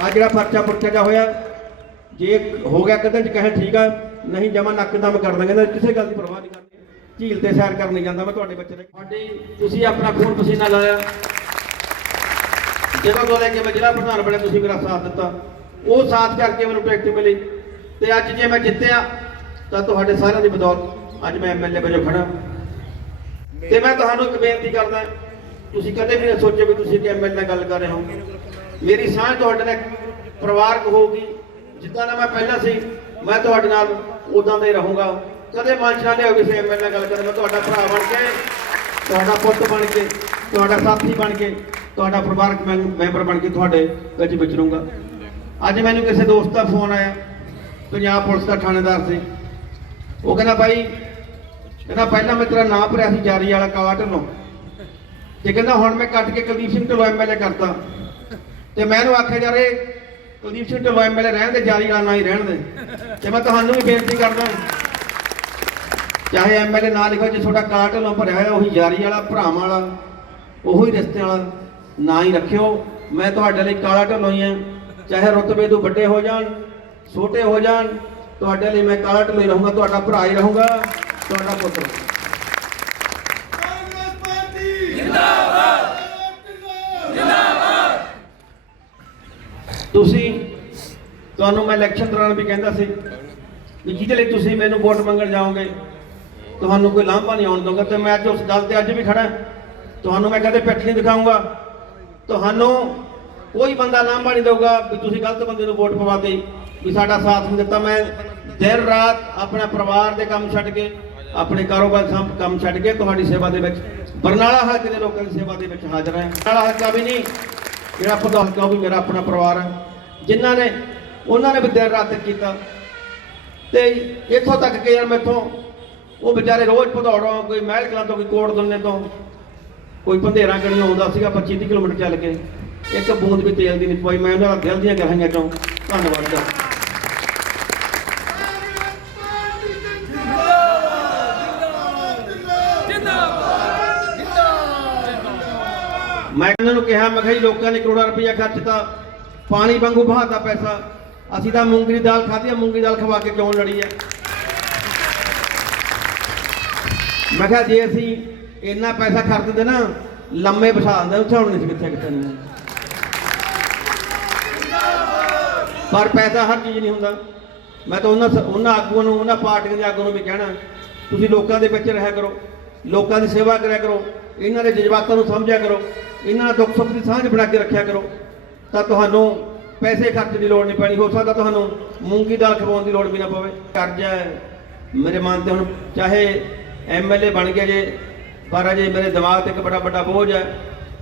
ਆ ਜਿਹੜਾ ਪਰਚਾ ਪੁਰਚਾ ਜਾ ਹੋਇਆ, ਜੇ ਹੋ ਗਿਆ ਕਦੇ ਚ ਕਹੇ ਠੀਕ ਆ, ਨਹੀਂ ਜਮਾ ਨੱਕ ਦਮ ਕਰ ਦਾਂਗੇ ਤਾਂ ਕਿਸੇ ਗੱਲ ਦੀ ਪਰਵਾਹ ਨਹੀਂ ਕਰਨੀ। ਝੀਲ ਤੇ ਸੈਰ ਕਰਨ ਨਹੀਂ ਜਾਂਦਾ ਮੈਂ ਤੁਹਾਡੇ ਬੱਚੇ ਦੇ। ਤੁਹਾਡੀ, ਤੁਸੀਂ ਆਪਣਾ ਖੂਨ ਪਸੀਨਾ ਲਾਇਆ। ਜਦੋਂ ਤੋਂ ਲੈ ਮੈਂ ਜ਼ਿਲ੍ਹਾ ਪ੍ਰਧਾਨ ਬਣਿਆ ਤੁਸੀਂ ਮੇਰਾ ਸਾਥ ਦਿੱਤਾ, ਉਹ ਸਾਥ ਕਰਕੇ ਮੈਨੂੰ ਟਿਕਟ ਮਿਲੀ। ਤੇ ਅੱਜ ਜੇ ਮੈਂ ਜਿੱਤਿਆ, ਤਾਂ ਤੁਹਾਡੇ ਸਾਰਿਆਂ ਦੀ ਬਦੌਲਤ ਅੱਜ ਮੈਂ ਐਮਐਲਏ ਵਜੋਂ ਖੜਾ ਤੇ ਮੈਂ ਤੁਹਾਨੂੰ ਇੱਕ ਬੇਨਤੀ ਕਰਦਾ, ਤੁਸੀਂ ਕਦੇ ਵੀ ਨਾ ਸੋਚੋ ਵੀ ਤੁਸੀਂ ਕਿ ਐਮਐਲਏ ਨਾਲ ਗੱਲ ਕਰ ਰਹੇ ਹੋ। ਮੇਰੀ ਸਾਂਝ ਤੁਹਾਡੇ ਨਾਲ ਪਰਿਵਾਰਕ ਹੋਊਗੀ। ਜਿੱਦਾਂ ਦਾ ਮੈਂ ਪਹਿਲਾਂ ਸੀ, ਮੈਂ ਤੁਹਾਡੇ ਨਾਲ ਉਦਾਂ ਦਾ ਹੀ ਰਹੂੰਗਾ। ਕਦੇ ਮਨ ਚ ਨਾ ਲਿਆਓ ਕਿਸੇ ਐਮਐਲਏ ਨਾਲ ਗੱਲ ਕਰਨ ਮੈਂ ਤੁਹਾਡਾ ਭਰਾ ਬਣ ਕੇ, ਤੁਹਾਡਾ ਪੁੱਤ ਬਣ ਕੇ, ਤੁਹਾਡਾ ਸਾਥੀ ਬਣ ਕੇ, ਤੁਹਾਡਾ ਪਰਿਵਾਰਕ ਮੈਂ- ਮੈਂਬਰ ਬਣ ਕੇ ਤੁਹਾਡੇ ਵਿੱਚ ਵਿਚਰੂੰਗਾ ਅੱਜ ਮੈਨੂੰ ਕਿਸੇ ਦੋਸਤ ਦਾ ਫੋਨ ਆਇਆ, ਪੰਜਾਬ ਪੁਲਿਸ ਦਾ ਥਾਣੇਦਾਰ ਸੀ। ਉਹ ਕਹਿੰਦਾ ਬਾਈ ਕਹਿੰਦਾ, ਪਹਿਲਾਂ ਮੈਂ ਤੇਰਾ ਨਾਂ ਭਰਿਆ ਸੀ ਜਾਰੀ ਵਾਲਾ ਕਾਲਾ ਢੱਲੋਂ ਤੇ ਕਹਿੰਦਾ, ਹੁਣ ਮੈਂ ਕੱਟ ਕੇ ਕੁਲਦੀਪ ਸਿੰਘ ਢਿੱਲੋਂ ਐਮਐਲਏ ਕਰਤਾ। ਤੇ ਮੈਂ ਇਹਨੂੰ ਆਖਿਆ ਜਾ ਰੇ ਕੁਲਦੀਪ ਸਿੰਘ ਢਿੱਲੋਂ ਐਮਐਲਏ ਰਹਿਣ ਦੇ ਜਾਰੀ ਵਾਲਾ ਨਾ ਹੀ ਰਹਿਣ ਦੇ। ਤੇ ਮੈਂ ਤੁਹਾਨੂੰ ਵੀ ਬੇਨਤੀ ਕਰਦਾ ਚਾਹੇ ਐਮਐਲਏ ਨਾ ਲਿਖੋ, ਜੇ ਤੁਹਾਡਾ ਕਾਲਾ ਢਿੱਲੋਂ ਭਰਿਆ ਹੋਇਆ, ਉਹੀ ਜਾਰੀ ਵਾਲਾ, ਭਰਾਵਾਂ ਵਾਲਾ, ਉਹੀ ਰਿਸ਼ਤੇ ਵਾਲਾ, ਨਾ ਹੀ ਰੱਖਿਓ। ਮੈਂ ਤੁਹਾਡੇ ਲਈ ਕਾਲਾ ਢਿੱਲੋਂ ਹੀ ਹਾਂ। ਚਾਹੇ ਰੁਤਬੇ ਤੋਂ ਵੱਡੇ ਹੋ ਜਾਣ, ਛੋਟੇ ਹੋ ਜਾਣ, ਤੁਹਾਡੇ ਲਈ ਮੈਂ ਕਾਲਾ ਢਿੱਲੋਂ ਹੀ ਰਹੂੰਗਾ, ਤੁਹਾਡਾ ਭਰਾ ਹੀ ਰਹੂੰਗਾ, ਤੁਹਾਡਾ ਪੁੱਤਰ ਜਿੰਦਾਬਾਦ! ਤੁਸੀਂ, ਤੁਹਾਨੂੰ ਮੈਂ ਇਲੈਕਸ਼ਨ ਦੌਰਾਨ ਵੀ ਕਹਿੰਦਾ ਸੀ ਵੀ ਜਿਹਦੇ ਲਈ ਤੁਸੀਂ ਮੈਨੂੰ ਵੋਟ ਮੰਗਣ ਜਾਓਗੇ, ਤੁਹਾਨੂੰ ਕੋਈ ਲਾਂਭਾ ਨਹੀਂ ਆਉਣ ਦਊਂਗਾ। ਤੇ ਮੈਂ ਅੱਜ ਉਸ ਗੱਲ ਤੇ ਅੱਜ ਵੀ ਖੜਾ। ਤੁਹਾਨੂੰ ਮੈਂ ਕਦੇ ਪਿੱਠ ਨਹੀਂ ਦਿਖਾਊਂਗਾ। ਤੁਹਾਨੂੰ ਕੋਈ ਬੰਦਾ ਲਾਂਭਾ ਨਹੀਂ ਦਊਗਾ ਵੀ ਤੁਸੀਂ ਗਲਤ ਬੰਦੇ ਨੂੰ ਵੋਟ ਪਵਾਤੇ ਵੀ ਸਾਡਾ ਸਾਥ ਨਹੀਂ ਦਿੱਤਾ। ਮੈਂ ਦਿਨ ਰਾਤ ਆਪਣਾ ਪਰਿਵਾਰ ਦੇ ਕੰਮ ਛੱਡ ਕੇ, ਆਪਣੇ ਕਾਰੋਬਾਰ ਸਾਂਭ ਕੰਮ ਛੱਡ ਕੇ ਤੁਹਾਡੀ ਸੇਵਾ ਦੇ ਵਿੱਚ ਬਰਨਾਲਾ ਹਲਕੇ ਦੇ ਲੋਕਾਂ ਦੀ ਸੇਵਾ ਦੇ ਵਿੱਚ ਹਾਜ਼ਰ ਹਾਂ। ਬਰਨਾਲਾ ਹਲਕਾ ਵੀ ਨਹੀਂ ਜਿਹੜਾ ਪ੍ਰਧਾਨ ਹਲਕਾ ਵੀ ਮੇਰਾ ਆਪਣਾ ਪਰਿਵਾਰ ਹੈ ਜਿਨ੍ਹਾਂ ਨੇ, ਉਹਨਾਂ ਨੇ ਵੀ ਦਿਨ ਰਾਤ ਕੀਤਾ। ਤੇ ਇੱਥੋਂ ਤੱਕ ਕਿ ਯਾਰ ਮੈਥੋਂ ਉਹ ਵਿਚਾਰੇ ਰੋਜ਼ ਭਦੌੜੋਂ, ਕੋਈ ਮਹਿਲ ਕਲਾਂ ਤੋਂ, ਕੋਈ ਕੋਟ ਦੁੰਨੇ ਤੋਂ, ਕੋਈ ਪੰਧੇਰਾ ਗਣੀਆਂ ਆਉਂਦਾ ਸੀਗਾ 25 30 ਕਿਲੋਮੀਟਰ ਚੱਲ ਕੇ ਇੱਕ ਬੂੰਦ ਵੀ ਤੇਲ ਦੀ ਨਹੀਂ ਪਈ ਮੈਂ ਉਹਨਾਂ ਦਾ ਦਿਲ ਦੀਆਂ ਗਹਾਈਆਂ ਚੋਂ। ਧੰਨਵਾਦ ਕਰਦਾ ਮੈਂ ਇਹਨਾਂ ਨੂੰ ਕਿਹਾ, ਮੈਂ ਕਿਹਾ ਜੀ ਲੋਕਾਂ ਨੇ ਕਰੋੜਾਂ ਰੁਪਈਆ ਖਰਚਤਾ ਪਾਣੀ ਵਾਂਗੂ ਬਹਾਤਾ ਪੈਸਾ। ਅਸੀਂ ਤਾਂ ਮੂੰਗੀ ਦਾਲ ਖਾਧੀ ਆ, ਮੂੰਗੀ ਦਾਲ ਖਵਾ ਕੇ ਕਿਉਂ ਲੜੀ ਆ ਮੈਂ ਕਿਹਾ, ਜੇ ਅਸੀਂ ਇੰਨਾ ਪੈਸਾ ਖਰਚਦੇ ਨਾ, ਲੰਮੇ ਬਿਠਾ ਦਿੰਦੇ ਉੱਥੇ ਹੁਣ ਨਹੀਂ ਸੀ ਕਿੱਥੇ ਕਿੱਥੇ ਨਹੀਂ। ਪਰ ਪੈਸਾ ਹਰ ਚੀਜ਼ ਨਹੀਂ ਹੁੰਦਾ। ਮੈਂ ਤਾਂ ਉਹਨਾਂ ਸ- ਉਹਨਾਂ ਆਗੂਆਂ ਨੂੰ, ਉਹਨਾਂ ਪਾਰਟੀਆਂ ਦੇ ਆਗੂਆਂ ਨੂੰ ਵੀ ਕਹਿਣਾ, ਤੁਸੀਂ ਲੋਕਾਂ ਦੇ ਵਿੱਚ ਰਹਿਆ ਕਰੋ। ਲੋਕਾਂ ਦੀ ਸੇਵਾ ਕਰਿਆ ਕਰੋ, ਇਹਨਾਂ ਦੇ ਜਜ਼ਬਾਤਾਂ ਨੂੰ ਸਮਝਿਆ ਕਰੋ, ਇਹਨਾਂ ਦਾ ਦੁੱਖ ਸੁੱਖ ਦੀ ਸਾਂਝ ਬਣਾ ਕੇ ਰੱਖਿਆ ਕਰੋ, ਤਾਂ ਤੁਹਾਨੂੰ ਪੈਸੇ ਖਰਚ ਦੀ ਲੋੜ ਨਹੀਂ ਪੈਣੀ, ਹੋ ਸਕਦਾ ਤੁਹਾਨੂੰ ਮੂੰਗੀ ਦਾਲ ਖਵਾਉਣ ਦੀ ਲੋੜ ਵੀ ਨਾ ਪਵੇ। ਕਰਜ਼ਾ ਹੈ, ਮੇਰੇ ਮਨ ਤੇ ਹੁਣ ਚਾਹੇ ਐਮਐਲਏ ਬਣ ਗਿਆ ਜੇ, ਪਰ ਅਜੇ ਮੇਰੇ ਦਿਮਾਗ ਤੇ ਇੱਕ ਬੜਾ ਵੱਡਾ ਬੋਝ ਹੈ।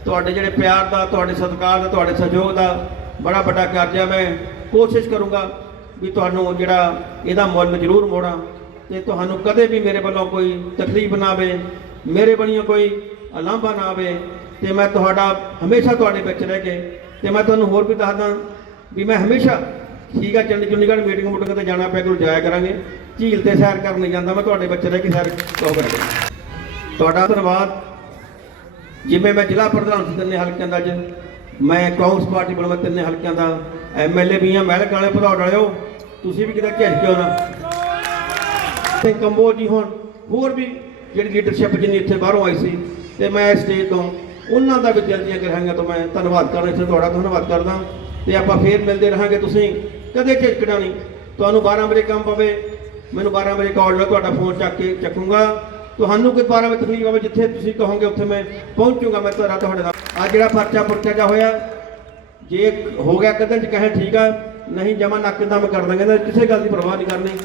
ਤੁਹਾਡੇ ਜਿਹੜੇ ਪਿਆਰ ਦਾ, ਤੁਹਾਡੇ ਸਤਿਕਾਰ ਦਾ, ਤੁਹਾਡੇ ਸਹਿਯੋਗ ਦਾ ਬੜਾ ਵੱਡਾ ਕਰਜ਼ਾ ਮੈਂ ਕੋਸ਼ਿਸ਼ ਕਰੂੰਗਾ ਵੀ ਤੁਹਾਨੂੰ ਜਿਹੜਾ ਇਹਦਾ ਮੁੱਲ ਜ਼ਰੂਰ ਮੋੜਾਂ। ਤੇ ਤੁਹਾਨੂੰ ਕਦੇ ਵੀ ਮੇਰੇ ਵੱਲੋਂ ਕੋਈ ਤਕਲੀਫ ਨਾ ਆਵੇ, ਮੇਰੇ ਬਣੀਆਂ ਕੋਈ ਅਲਾਂਭਾ ਨਾ ਆਵੇ, ਤੇ ਮੈਂ ਤੁਹਾਡਾ ਹਮੇਸ਼ਾ ਤੁਹਾਡੇ ਵਿੱਚ ਰਹਿ ਕੇ, ਤੇ ਮੈਂ ਤੁਹਾਨੂੰ ਹੋਰ ਵੀ ਦੱਸਦਾ ਵੀ ਮੈਂ ਹਮੇਸ਼ਾ ਠੀਕ ਆ, ਚੰਡੀ ਚੰਡੀਗੜ੍ਹ ਮੀਟਿੰਗ ਮੁਟਿੰਗ ਤੇ ਜਾਣਾ ਪਿਆ ਕਰੋ ਜਾਇਆ ਕਰਾਂਗੇ। ਝੀਲ ਤੇ ਸੈਰ ਕਰਨ ਨਹੀਂ ਜਾਂਦਾ, ਮੈਂ ਤੁਹਾਡੇ ਵਿੱਚ ਰਹਿ ਕੇ ਸੈਰ ਕਹੋ ਕਰਾਂਗਾ। ਤੁਹਾਡਾ ਧੰਨਵਾਦ। ਜਿਵੇਂ ਮੈਂ ਜ਼ਿਲ੍ਹਾ ਪ੍ਰਧਾਨ ਸੀ ਤਿੰਨੇ ਹਲਕਿਆਂ ਦਾ ਅੱਜ, ਮੈਂ ਕਾਂਗਰਸ ਪਾਰਟੀ ਵੱਲੋਂ ਮੈਂ ਤਿੰਨੇ ਹਲਕਿਆਂ ਦਾ ਐਮਐਲਏ ਵੀ ਹਾਂ, ਮਹਿਲ ਕਾਲੇ ਭਦੌੜ ਵਾਲਿਓ, ਤੁਸੀਂ ਵੀ ਕਿਤੇ ਝਿਜਕਿਓ ਨਾ? ਸਿੰਘ ਕੰਬੋ ਜੀ ਹੋਣ। ਹੋਰ ਵੀ ਜਿਹੜੀ ਲੀਡਰਸ਼ਿਪ ਜਿੰਨੀ ਇੱਥੇ ਬਾਹਰੋਂ ਆਈ ਸੀ, ਤੇ ਮੈਂ ਇਸ ਸਟੇਜ ਤੋਂ ਉਹਨਾਂ ਦਾ ਵੀ ਦਿਲ ਦੀਆਂ ਗਹਿਰਾਈਆਂ ਤੋਂ ਮੈਂ ਧੰਨਵਾਦ ਕਰਨਾ ਇੱਥੇ ਤੁਹਾਡਾ ਧੰਨਵਾਦ ਕਰਦਾ। ਤੇ ਆਪਾਂ ਫੇਰ ਮਿਲਦੇ ਰਹਾਂਗੇ ਤੁਸੀਂ। ਕਦੇ ਝਿਜਕਣਾ ਨਹੀਂ। ਤੁਹਾਨੂੰ 12 ਵਜੇ ਕੰਮ ਪਵੇ, ਮੈਨੂੰ 12 ਵਜੇ ਕਾਲ ਲਾ ਤੁਹਾਡਾ ਫੋਨ ਚੱਕ ਕੇ ਚੱਕੂੰਗਾ। ਤੁਹਾਨੂੰ ਕੋਈ 12 ਵਜੇ ਤਕਲੀਫ ਆਵੇ, ਜਿੱਥੇ ਤੁਸੀਂ ਕਹੋਗੇ, ਉੱਥੇ ਮੈਂ ਪਹੁੰਚੂਗਾ, ਮੈਂ ਤੁਹਾਡਾ ਤੁਹਾਡੇ ਨਾਲ। ਆ ਜਿਹੜਾ ਪਰਚਾ ਪੁਰਚਾ ਜਾ ਹੋਇਆ, ਜੇ ਹੋ ਗਿਆ ਕਦਮ ਚ ਕਹੇ ਠੀਕ ਆ, ਨਹੀਂ ਜਮਾ ਨੱਕ ਮੈਂ ਕਰ ਦਾਂਗੇ ਕਿਸੇ ਗੱਲ ਦੀ ਪਰਵਾਹ ਨਹੀਂ ਕਰਨੀ।